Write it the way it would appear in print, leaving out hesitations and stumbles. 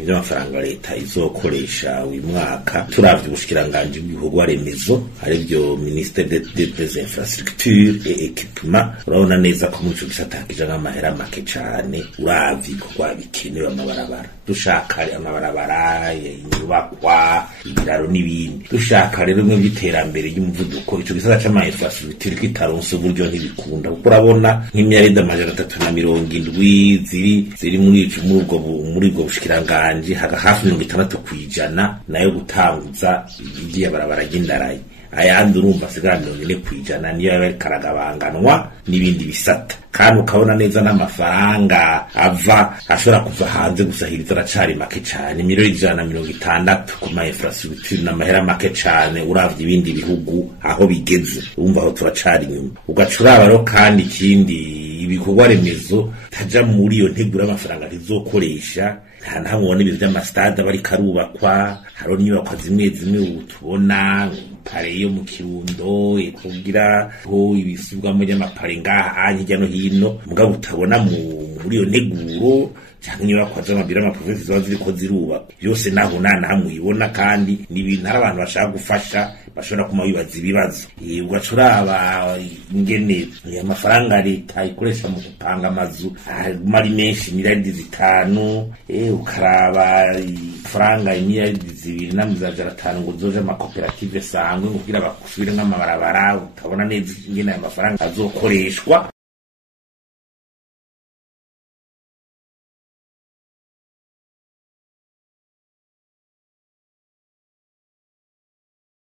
ivyo amafaranga leta izokoresha uyu mwaka turavye ubushikiranganje bw'ibikorwa remezo arivyo ministère des infrastructures et équipements urabona neza ko mu gisata kijana amahera make cane uravye ibikorwa bikenewe amabarabara dushaka amabarabara inyubakwa ibiraro n'ibindi dushaka rero mwe biterambere y'umuvuduko ico gisata c'ama infrastructure kitaronse uburyo ntibikunda kuko urabona nk'imyarida amajana 370 ziri muri ubwo bushikiranganje hafi 60% nayo gutanguza igiye barabara ry'indarayi ayandi urumva sigara 40% niyo yakaragabanganwa n'ibindi bisata kandi ukabona neza n'amafaranga ava ashobora kuva hanze gusahiriza aracari make cane miliyoni 160 ku ma infrastructure n'amahera make cane uravye ibindi bihugu aho bigeze urumva aho turacari nyuma ugacuraba rero kandi ikindi ibikorwa remezo taja muri iyo ntegura amafaranga rizokoresha nta mubona ibintu by'amastade bari karubakwa haro nyubakwa zimwe tubona pare yo mu Kirundo kugira ho ibisubwamo by'amapare ngaha hirya no hino mugabo utabona muri iyo nteguro cyangwa nyubakwa z'amabiro y'amaprovinsi ziba ziriko zirubaka byose naho hamwe ibona kandi ni ibintu ari abantu bashaka gufasha bashobora kuma bibaza ibibazo ugacuraba ingene amafaranga leta ikoresha mu gupanga amazu mari menshi miliyari 5 ukaraba faranga miliyari 2.5 ngo zoje amakoperative sangwe ngo kugira bakusubire nk'amabarabara utabona neza ingene amafaranga azokoreshwa